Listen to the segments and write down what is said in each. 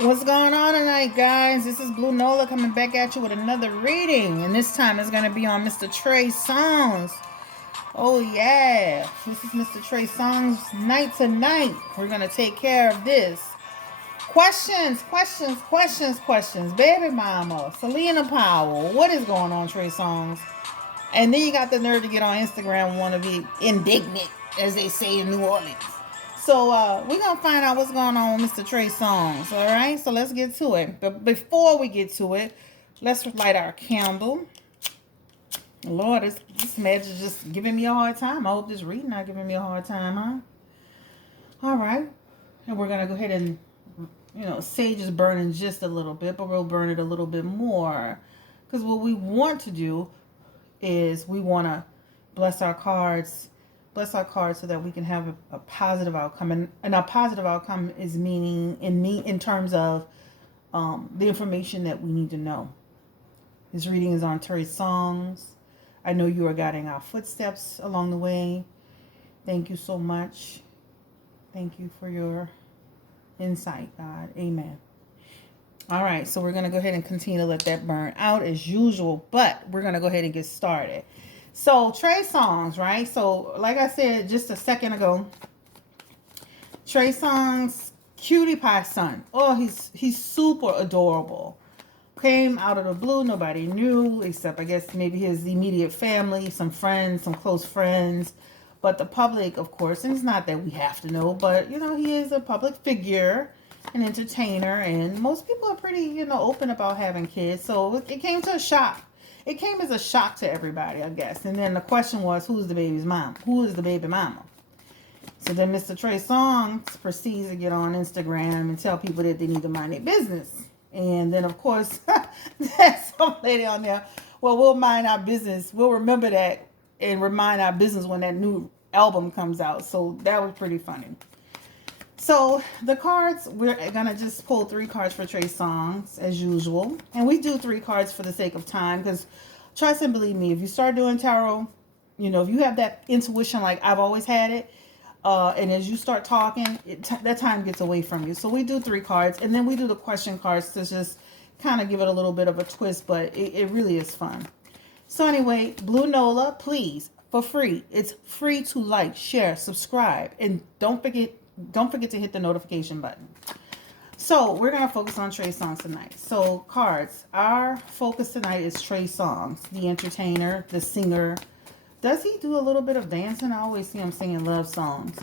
What's going on tonight, guys? This is Blue Nola coming back at you with another reading, and this time it's going to be on Mr. Trey Songs. Oh, yeah. This is Mr. Trey Songs night tonight. We're going to take care of this. Questions. Baby mama, Selena Powell. What is going on, Trey Songs? And then you got the nerve to get on Instagram and want to be indignant, as they say in New Orleans. So we're going to find out what's going on with Mr. Trey Songs, all right? So let's get to it. But before we get to it, let's light our candle. Lord, this match is just giving me a hard time. I hope this reading not giving me a hard time, huh? All right. And we're going to go ahead and, sage is burning just a little bit, but we'll burn it a little bit more. Because what we want to do is we want to bless our cards so that we can have a positive outcome, and a positive outcome is meaning in terms of the information that we need to know. This reading is on TREY Songs. I know you are guiding our footsteps along the way. Thank you so much. Thank you for your insight, God. Amen. All right, so we're going to go ahead and continue to let that burn out as usual, but we're going to go ahead and get started. So, Trey Songs, right? So, like I said just a second ago, Trey Songs, cutie pie son. Oh, he's super adorable. Came out of the blue. Nobody knew, except I guess maybe his immediate family, some friends, some close friends. But the public, of course, and it's not that we have to know, but, he is a public figure, an entertainer, and most people are pretty, open about having kids. So it came to a shock. It came as a shock to everybody, I guess. And then the question was, who's the baby's mom? Who is the baby mama? So then Mr. Trey Songs proceeds to get on Instagram and tell people that they need to mind their business. And then, of course, there's some lady on there, well, we'll mind our business. We'll remember that and remind our business when that new album comes out. So that was pretty funny. So the cards, we're going to just pull 3 cards for Trey Songs as usual. And we do 3 cards for the sake of time because trust and believe me, if you start doing tarot, if you have that intuition like I've always had it, and as you start talking, that time gets away from you. So we do 3 cards, and then we do the question cards to just kind of give it a little bit of a twist, but it really is fun. So anyway, Blue Nola, please, for free. It's free to like, share, subscribe, and don't forget to hit the notification button. So we're going to focus on Trey Songs tonight. So cards, our focus tonight is Trey Songs, the entertainer, the singer. Does he do a little bit of dancing? I always see him singing love songs,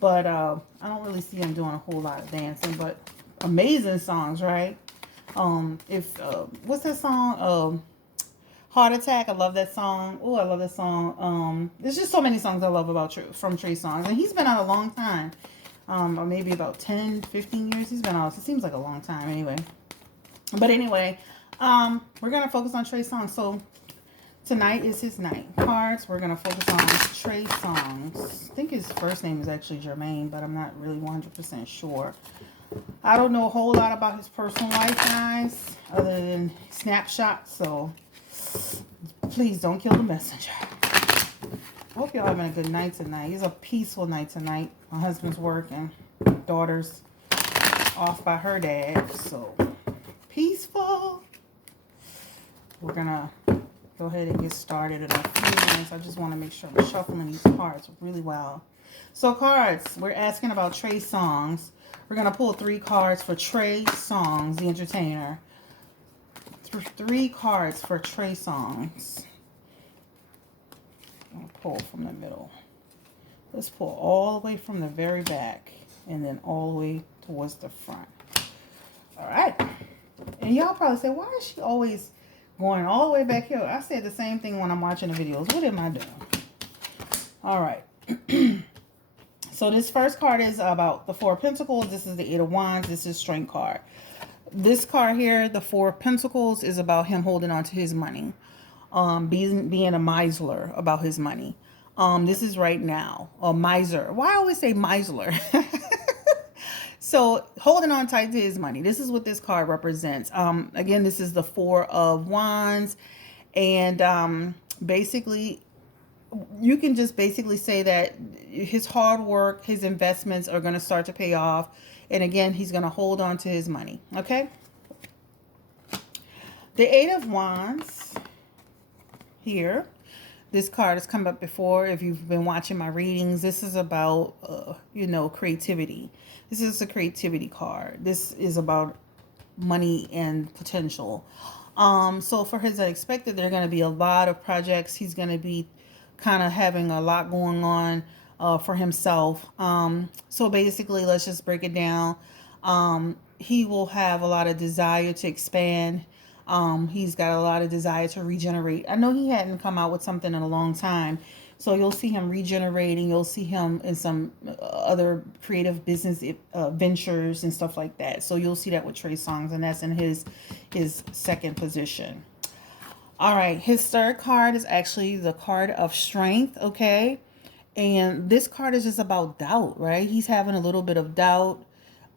but I don't really see him doing a whole lot of dancing, but amazing songs, right? What's that song? Heart Attack. I love that song. Oh, I love that song. There's just so many songs I love from Trey Songs, and he's been out a long time. Or maybe about 10, 15 years he's been out. It seems like a long time anyway. But anyway, we're going to focus on Trey Songs. So tonight is his night. Cards, we're going to focus on Trey Songs. I think his first name is actually Jermaine, but I'm not really 100% sure. I don't know a whole lot about his personal life, guys, other than snapshots. So please don't kill the messenger. Hope y'all having a good night tonight. It's a peaceful night tonight. My husband's working. Daughter's off by her dad. So peaceful. We're going to go ahead and get started in a few minutes. I just want to make sure I'm shuffling these cards really well. So cards, we're asking about Trey Songs. We're going to pull 3 cards for Trey Songs, the entertainer. 3 cards for Trey Songs. I'll pull from the middle. Let's pull all the way from the very back and then all the way towards the front. All right. And y'all probably say, why is she always going all the way back here? I said the same thing when I'm watching the videos. What am I doing? All right. So this first card is about the 4 of Pentacles. This is the 8 of Wands. This is Strength card. This card here, the 4 of Pentacles, is about him holding on to his money. Being a miser about his money. This is right now. A miser. Why I always say miser? So holding on tight to his money. This is what this card represents. Again, this is the 4 of Wands. And basically you can just basically say that his hard work, his investments are going to start to pay off. And again, he's going to hold on to his money. Okay. The Eight of Wands here. This card has come up before. If you've been watching my readings, this is about, creativity. This is a creativity card. This is about money and potential. So for his unexpected, there are going to be a lot of projects. He's going to be kind of having a lot going on for himself. So basically, let's just break it down. He will have a lot of desire to expand. He's got a lot of desire to regenerate. I know he hadn't come out with something in a long time. So you'll see him regenerating. You'll see him in some other creative business ventures and stuff like that. So you'll see that with TREY SONGZ, and that's in his second position. All right, his third card is actually the card of strength, okay? And this card is just about doubt, right? He's having a little bit of doubt.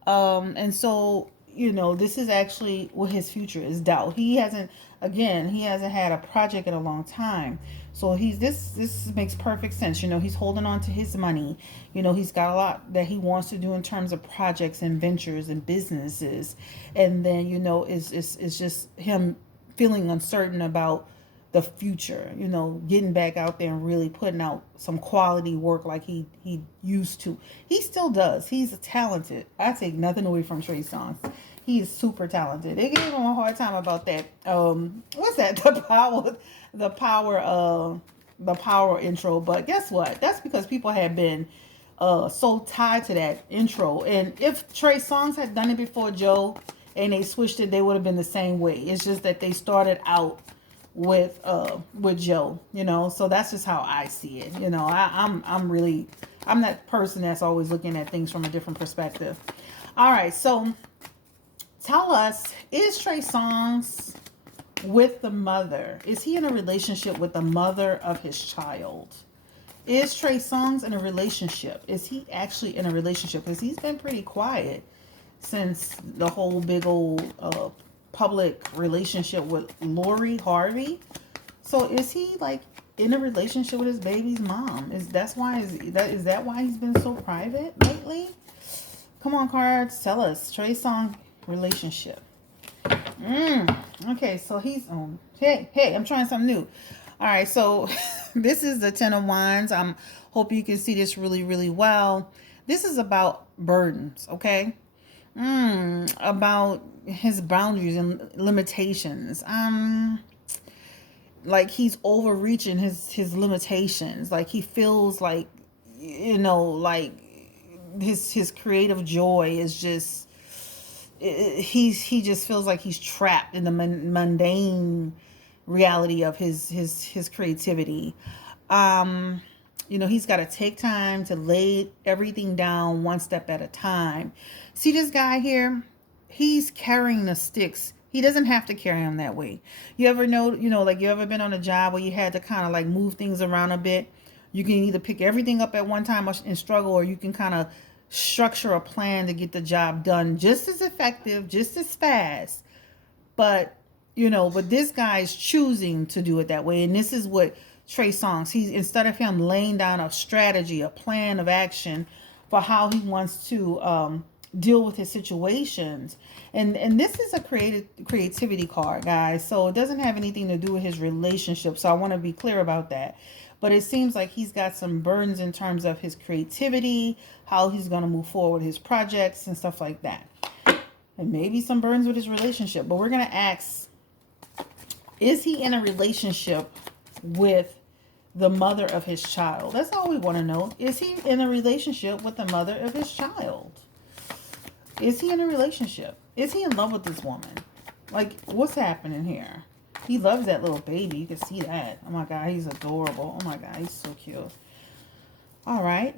And so, this is actually what his future is, doubt. He hasn't had a project in a long time. So this makes perfect sense. He's holding on to his money. He's got a lot that he wants to do in terms of projects and ventures and businesses. And then, it's just him feeling uncertain about the future, getting back out there and really putting out some quality work like he used to. He still does. He's talented. I take nothing away from TREY SONGZ. He is super talented. They gave him a hard time about that. What's that? The power intro. But guess what? That's because people have been so tied to that intro. And if TREY SONGZ had done it before Joe and they switched it, they would have been the same way. It's just that they started out with Joe, so that's just how I see it. I'm that person that's always looking at things from a different perspective. All right, so tell us, is TREY SONGZ with the mother? Is he in a relationship with the mother of his child? Is TREY SONGZ in a relationship? Is he actually in a relationship? Because he's been pretty quiet since the whole big old public relationship with Lori Harvey. So is he like in a relationship with his baby's mom? Is that why he's been so private lately? Come on, cards, tell us. TREY SONGZ relationship. Okay, so he's on. Hey, I'm trying something new. All right, so this is the Ten of Wands. Hope you can see this really, really well. This is about burdens, okay? About his boundaries and limitations. Like he's overreaching his limitations. Like he feels like, like his creative joy is just, he just feels like he's trapped in the mundane reality of his creativity. He's got to take time to lay everything down one step at a time. See this guy here? He's carrying the sticks. He doesn't have to carry them that way. You ever know, like you ever been on a job where you had to kind of like move things around a bit? You can either pick everything up at one time and struggle, or you can kind of structure a plan to get the job done just as effective, just as fast. But, but this guy is choosing to do it that way. And this is what TREY SONGZ, he's, instead of him laying down a strategy, a plan of action for how he wants to deal with his situations. And this is a creativity card, guys. So it doesn't have anything to do with his relationship. So I want to be clear about that. But it seems like he's got some burdens in terms of his creativity, how he's going to move forward with his projects and stuff like that. And maybe some burdens with his relationship. But we're going to ask, is he in a relationship with the mother of his child? That's all we want to know. Is he in a relationship with the mother of his child? Is he in a relationship? Is he in love with this woman? Like, what's happening here? He loves that little baby. You can see that. Oh my God, he's adorable. Oh my God, he's so cute. All right.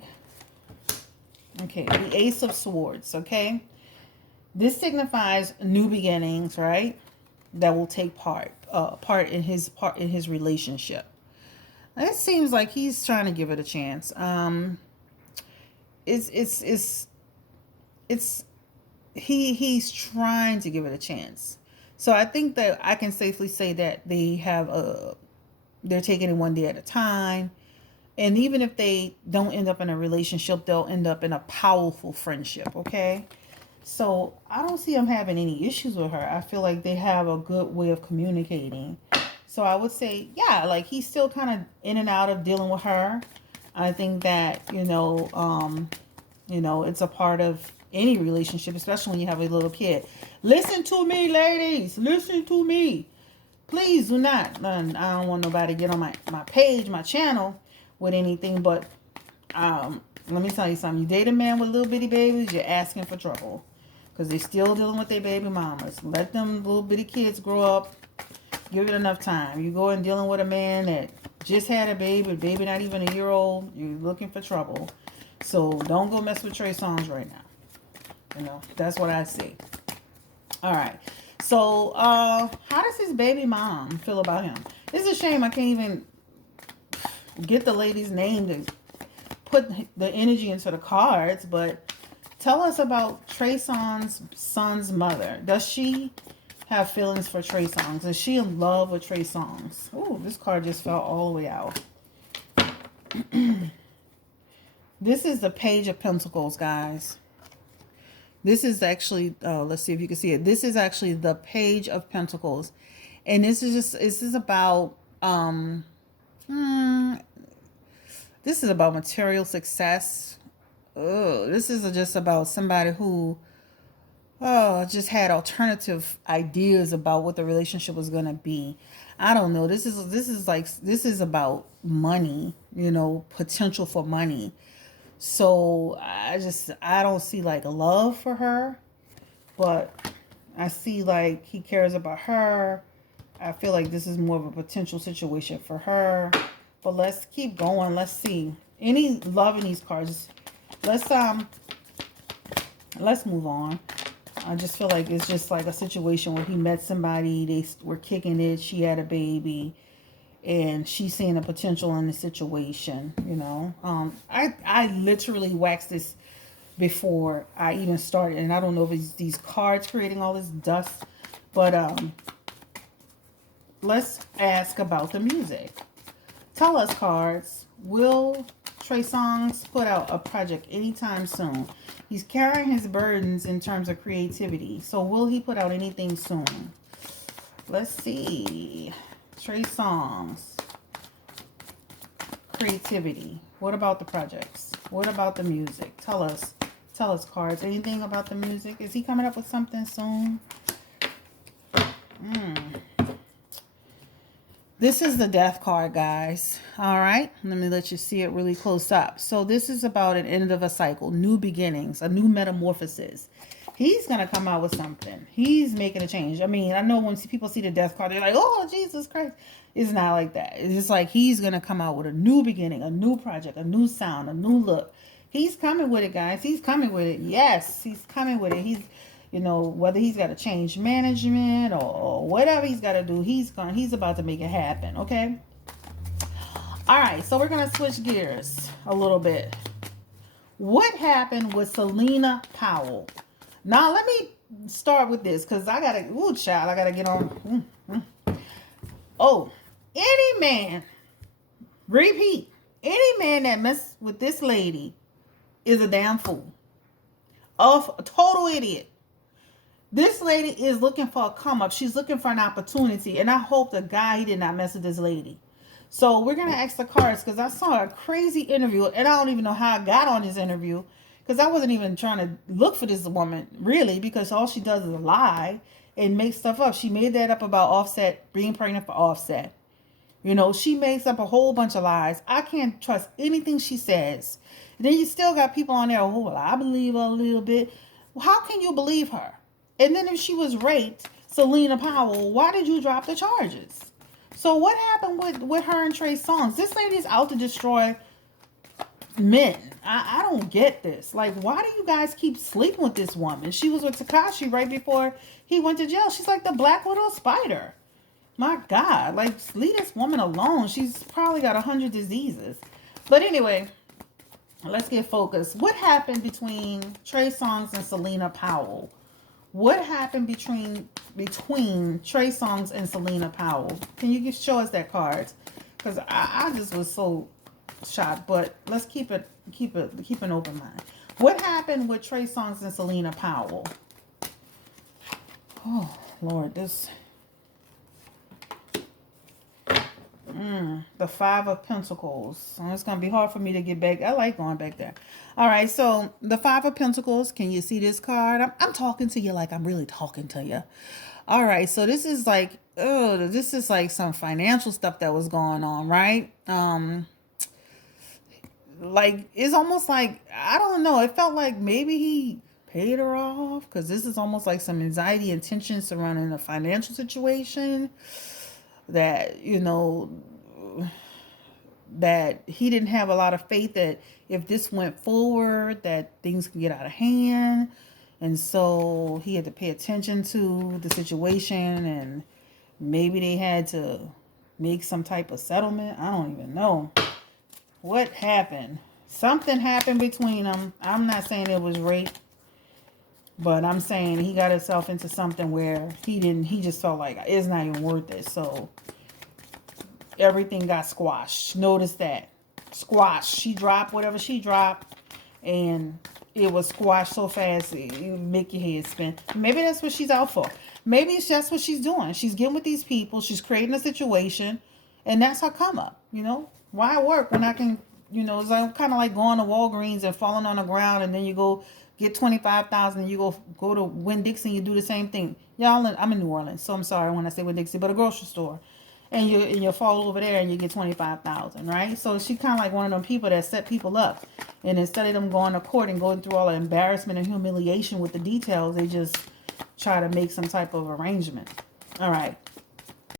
Okay, the Ace of Swords, okay? This signifies new beginnings, right? That will take part in his relationship. It seems like he's trying to give it a chance. He's trying to give it a chance. So I think that I can safely say that they're taking it one day at a time. And even if they don't end up in a relationship, they'll end up in a powerful friendship, okay? So I don't see him having any issues with her. I feel like they have a good way of communicating. So I would say, yeah, like he's still kind of in and out of dealing with her. I think that, it's a part of any relationship, especially when you have a little kid. Listen to me, ladies. Listen to me. Please do not. I don't want nobody to get on my page, my channel with anything, but let me tell you something. You date a man with little bitty babies, you're asking for trouble. Because they're still dealing with their baby mamas. Let them little bitty kids grow up. Give it enough time. You go and dealing with a man that just had a baby not even a year old, you're looking for trouble. So don't go mess with Trey Songz right now. That's what I see. All right. So how does his baby mom feel about him? It's a shame I can't even get the lady's name to put the energy into the cards, but tell us about Trey Songz's son's mother. Does she have feelings for Trey Songz? Is she in love with Trey Songz? Oh, this card just fell all the way out. This is the Page of Pentacles, guys. This is actually, let's see if you can see it. This is actually the Page of Pentacles. And this is about, this is about material success. Oh, this is just about somebody who, just had alternative ideas about what the relationship was going to be. I don't know. This is about money, potential for money. So I don't see like a love for her, but I see like he cares about her. I feel like this is more of a potential situation for her, but let's keep going. Let's see any love in these cards. Let's move on. I just feel like it's just like a situation where he met somebody, they were kicking it, she had a baby, and she's seeing a potential in the situation, I literally waxed this before I even started, and I don't know if it's these cards creating all this dust, but let's ask about the music. Tell us, cards, will Trey Songz put out a project anytime soon? He's carrying his burdens in terms of creativity, so will he put out anything soon? Let's see. Trey Songz. Creativity. What about the projects? What about the music? Tell us, cards. Anything about the music? Is he coming up with something soon? This is the Death card, guys. All right. Let me let you see it really close up. So this is about an end of a cycle, new beginnings, a new metamorphosis. He's going to come out with something. He's making a change. I mean, I know when people see the Death card, they're like, oh, Jesus Christ. It's not like that. It's just like he's going to come out with a new beginning, a new project, a new sound, a new look. He's coming with it, guys. He's coming with it. Yes, he's coming with it. He's, whether he's got to change management or whatever he's got to do, he's about to make it happen, okay? All right, so we're going to switch gears a little bit. What happened with Selena Powell? Now, let me start with this because I got to get on. Oh, any man that messes with this lady is a damn fool. A total idiot. This lady is looking for a come up. She's looking for an opportunity. And I hope the guy, he did not mess with this lady. So we're going to ask the cards because I saw a crazy interview. And I don't even know how I got on this interview. Because I wasn't even trying to look for this woman, really. Because all she does is lie and make stuff up. She made that up about Offset, being pregnant for Offset. She makes up a whole bunch of lies. I can't trust anything she says. And then you still got people on there, oh, well, I believe her a little bit. Well, how can you believe her? And then if she was raped, Selena Powell, why did you drop the charges? So what happened with her and Trey Songz? This lady's out to destroy men. I don't get this. Like, why do you guys keep sleeping with this woman? She was with Tekashi right before he went to jail. She's like the Black Widow spider. My God, like, leave this woman alone. She's probably got 100 diseases. But anyway, let's get focused. What happened between Trey Songz and Selena Powell? What happened between Trey Songz and Selena Powell? Can you show us that card? Because I just was so shot, but let's keep an open mind. What happened with Trey Songz and Selena Powell? Oh Lord, this the Five of Pentacles. Oh, it's gonna be hard for me to get back. I like going back there. All right, so the Five of Pentacles. Can you see this card? I'm talking to you like I'm really talking to you. All right, so this is like, oh, this is like some financial stuff that was going on, right? Like it's almost like, I don't know. It felt like maybe he paid her off, because this is almost like some anxiety and tension surrounding a financial situation that, you know, that he didn't have a lot of faith that if this went forward that things could get out of hand, and so he had to pay attention to the situation, and maybe they had to make some type of settlement. I don't even know what happened. Something happened between them. I'm not saying it was rape, but I'm saying he got himself into something where he just felt like it's not even worth it. So everything got squashed. Notice that. Squashed. She dropped whatever she dropped, and it was squashed so fast it make your head spin. Maybe that's what she's out for. Maybe that's what she's doing. She's getting with these people. She's creating a situation, and that's her come up. You know, why work when I can? You know, it's like, kind of like going to Walgreens and falling on the ground, and then you go get 25,000, and you go to Winn-Dixie, you do the same thing. Y'all, I'm in New Orleans, so I'm sorry when I say Winn-Dixie, but a grocery store. And you fall over there and you get 25,000, right? So she kind of like one of them people that set people up, and instead of them going to court and going through all the embarrassment and humiliation with the details, they just try to make some type of arrangement. All right,